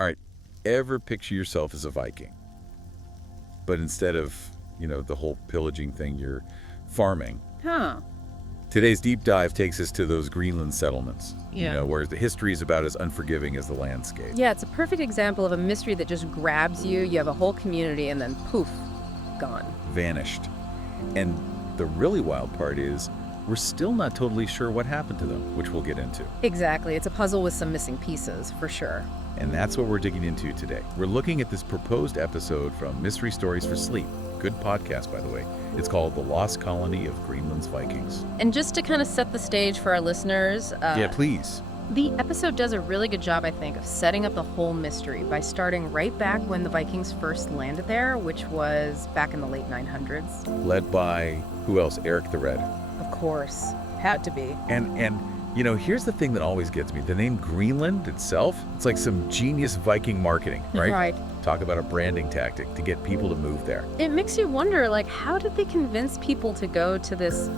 All right, ever picture yourself as a Viking, but instead of, the whole pillaging thing, you're farming. Huh. Today's deep dive takes us to those Greenland settlements, Yeah. where the history is about as unforgiving as the landscape. Yeah, it's a perfect example of a mystery that just grabs you. You have a whole community and then poof, gone. Vanished. And the really wild part is, we're still not totally sure what happened to them, which we'll get into. Exactly. It's a puzzle with some missing pieces, for sure. And that's what we're digging into today. We're looking at this proposed episode from Mystery Stories for Sleep. Good podcast, by the way. It's called The Lost Colony of Greenland's Vikings. And just to kind of set the stage for our listeners, Yeah, please. the episode does a really good job, I think, of setting up the whole mystery by starting right back when the Vikings first landed there, which was back in the late 900s. Led by, who else? Eric the Red. Of course. Had to be. And here's the thing that always gets me. The name Greenland itself, it's like some genius Viking marketing, right? Right. Talk about a branding tactic to get people to move there. It makes you wonder, how did they convince people to go to this,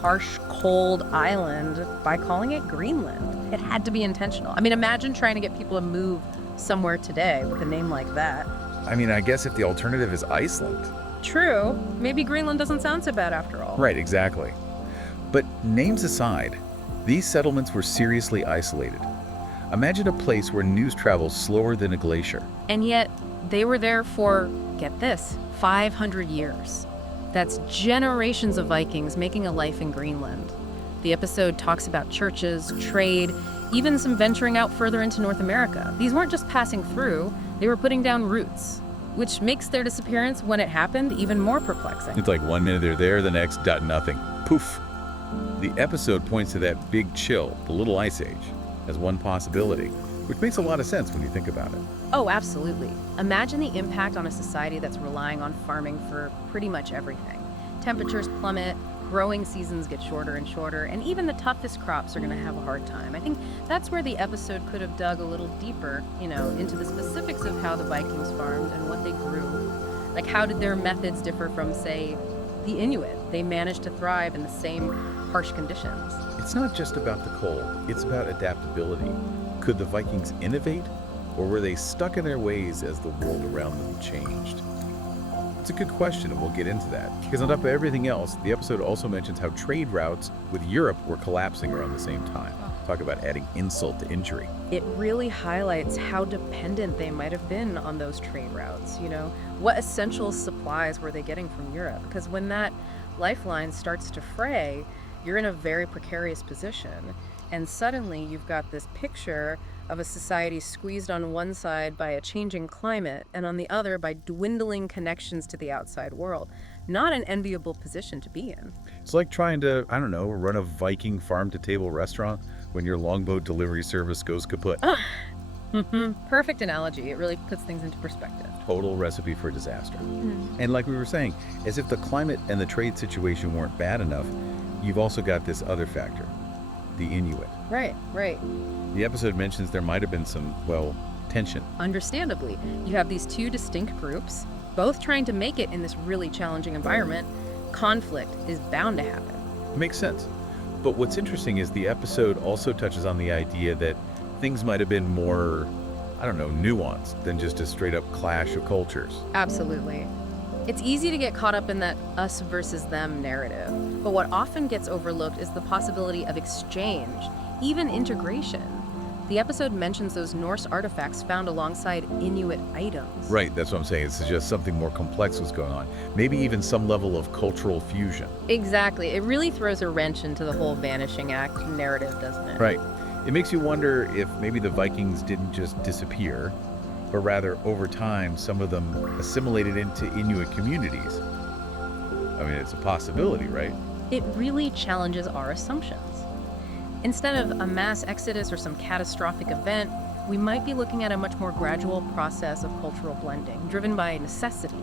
harsh, cold island by calling it Greenland? It had to be intentional. I mean, imagine trying to get people to move somewhere today with a name like that. I mean, I guess if the alternative is Iceland. True. Maybe Greenland doesn't sound so bad after all. Right, exactly. But names aside, these settlements were seriously isolated. Imagine a place where news travels slower than a glacier. And yet, they were there for, get this, 500 years. That's generations of Vikings making a life in Greenland. The episode talks about churches, trade, even some venturing out further into North America. These weren't just passing through, they were putting down roots, which makes their disappearance when it happened even more perplexing. It's like 1 minute they're there, the next, nothing. Poof. The episode points to that big chill, the Little Ice Age, as one possibility, which makes a lot of sense when you think about it. Oh, absolutely. Imagine the impact on a society that's relying on farming for pretty much everything. Temperatures plummet, growing seasons get shorter and shorter, and even the toughest crops are going to have a hard time. I think that's where the episode could have dug a little deeper, into the specifics of how the Vikings farmed and what they grew. Like, how did their methods differ from, say, the Inuit? They managed to thrive in the same harsh conditions. It's not just about the cold, it's about adaptability. Could the Vikings innovate, or were they stuck in their ways as the world around them changed? It's a good question, and we'll get into that. Because on top of everything else, the episode also mentions how trade routes with Europe were collapsing around the same time. Talk about adding insult to injury. It really highlights how dependent they might have been on those trade routes, What essential supplies were they getting from Europe? Because when that lifeline starts to fray, you're in a very precarious position. And suddenly you've got this picture of a society squeezed on one side by a changing climate and on the other by dwindling connections to the outside world. Not an enviable position to be in. It's like trying to, run a Viking farm-to-table restaurant when your longboat delivery service goes kaput. Perfect analogy. It really puts things into perspective. Total recipe for disaster. And like we were saying, as if the climate and the trade situation weren't bad enough, you've also got this other factor, the Inuit. Right. The episode mentions there might have been some, tension. Understandably, you have these two distinct groups, both trying to make it in this really challenging environment. Conflict is bound to happen. Makes sense. But what's interesting is the episode also touches on the idea that things might have been more, nuanced than just a straight-up clash of cultures. Absolutely. It's easy to get caught up in that us versus them narrative, but what often gets overlooked is the possibility of exchange, even integration. The episode mentions those Norse artifacts found alongside Inuit items. Right, that's what I'm saying. It's just something more complex was going on. Maybe even some level of cultural fusion. Exactly. It really throws a wrench into the whole vanishing act narrative, doesn't it? Right. It makes you wonder if maybe the Vikings didn't just disappear, but rather over time some of them assimilated into Inuit communities. I mean, it's a possibility, right? It really challenges our assumptions. Instead of a mass exodus or some catastrophic event, we might be looking at a much more gradual process of cultural blending, driven by necessity.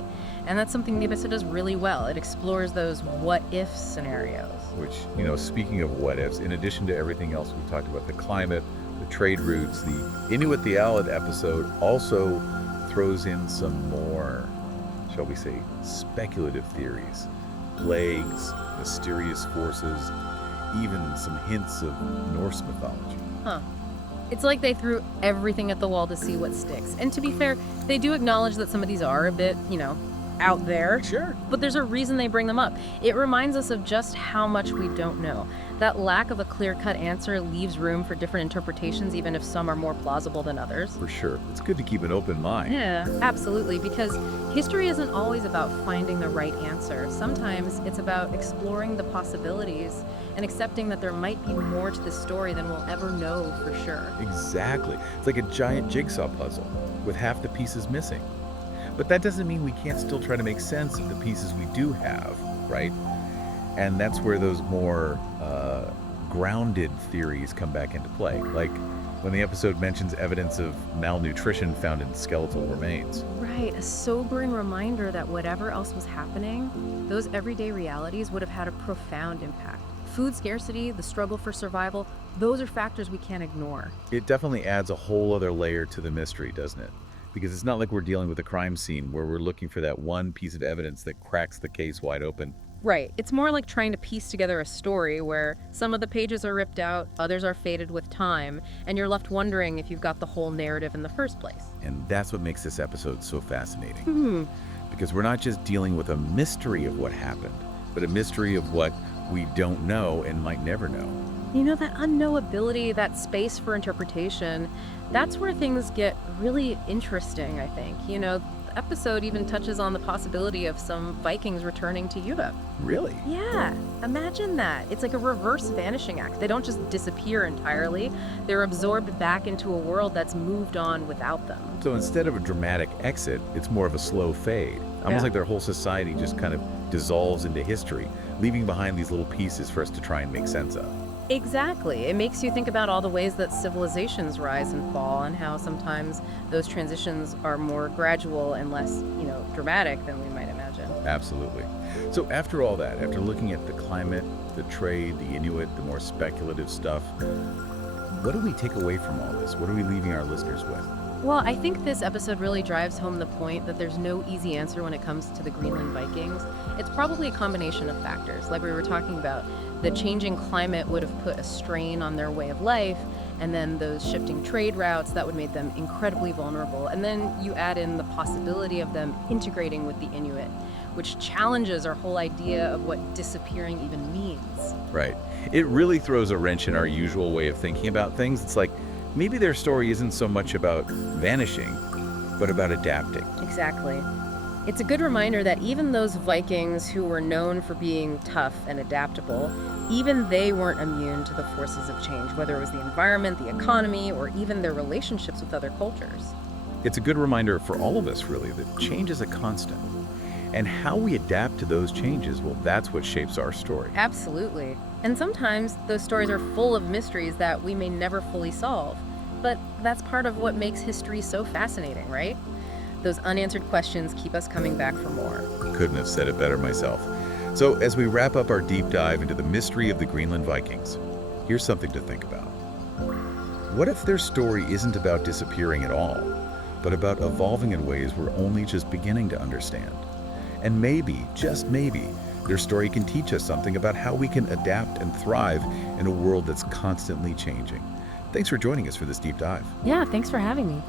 And that's something the episode does really well. It explores those what-if scenarios. Which, speaking of what-ifs, in addition to everything else we've talked about, the climate, the trade routes, the Inuit the Alad episode also throws in some more, shall we say, speculative theories. Plagues, mysterious forces, even some hints of Norse mythology. It's like they threw everything at the wall to see what sticks. And to be fair, they do acknowledge that some of these are a bit, out there. Sure. But there's a reason they bring them up. It reminds us of just how much we don't know. That lack of a clear-cut answer leaves room for different interpretations, even if some are more plausible than others. For sure. It's good to keep an open mind. Yeah, absolutely, because history isn't always about finding the right answer. Sometimes it's about exploring the possibilities and accepting that there might be more to the story than we'll ever know for sure. Exactly. It's like a giant jigsaw puzzle with half the pieces missing. But that doesn't mean we can't still try to make sense of the pieces we do have, right? And that's where those more grounded theories come back into play. Like when the episode mentions evidence of malnutrition found in skeletal remains. Right, a sobering reminder that whatever else was happening, those everyday realities would have had a profound impact. Food scarcity, the struggle for survival, those are factors we can't ignore. It definitely adds a whole other layer to the mystery, doesn't it? Because it's not like we're dealing with a crime scene where we're looking for that one piece of evidence that cracks the case wide open. Right, it's more like trying to piece together a story where some of the pages are ripped out, others are faded with time, and you're left wondering if you've got the whole narrative in the first place. And that's what makes this episode so fascinating. Because we're not just dealing with a mystery of what happened, but a mystery of what we don't know and might never know. That unknowability, that space for interpretation, that's where things get really interesting, I think. The episode even touches on the possibility of some Vikings returning to Europe. Really? Yeah, imagine that. It's like a reverse vanishing act. They don't just disappear entirely, they're absorbed back into a world that's moved on without them. So instead of a dramatic exit, it's more of a slow fade. Almost like their whole society just kind of dissolves into history, leaving behind these little pieces for us to try and make sense of. Exactly. It makes you think about all the ways that civilizations rise and fall and how sometimes those transitions are more gradual and less, dramatic than we might imagine. Absolutely. So after all that, after looking at the climate, the trade, the Inuit, the more speculative stuff, what do we take away from all this? What are we leaving our listeners with? Well, I think this episode really drives home the point that there's no easy answer when it comes to the Greenland Vikings. It's probably a combination of factors, like we were talking about. The changing climate would have put a strain on their way of life, and then those shifting trade routes that would make them incredibly vulnerable. And then you add in the possibility of them integrating with the Inuit, which challenges our whole idea of what disappearing even means. Right. It really throws a wrench in our usual way of thinking about things. It's like maybe their story isn't so much about vanishing, but about adapting. Exactly. It's a good reminder that even those Vikings who were known for being tough and adaptable, even they weren't immune to the forces of change, whether it was the environment, the economy, or even their relationships with other cultures. It's a good reminder for all of us, really, that change is a constant. And how we adapt to those changes, well, that's what shapes our story. Absolutely. And sometimes those stories are full of mysteries that we may never fully solve. But that's part of what makes history so fascinating, right? Those unanswered questions keep us coming back for more. Couldn't have said it better myself. So as we wrap up our deep dive into the mystery of the Greenland Vikings, here's something to think about. What if their story isn't about disappearing at all, but about evolving in ways we're only just beginning to understand? And maybe, just maybe, their story can teach us something about how we can adapt and thrive in a world that's constantly changing. Thanks for joining us for this deep dive. Yeah, thanks for having me.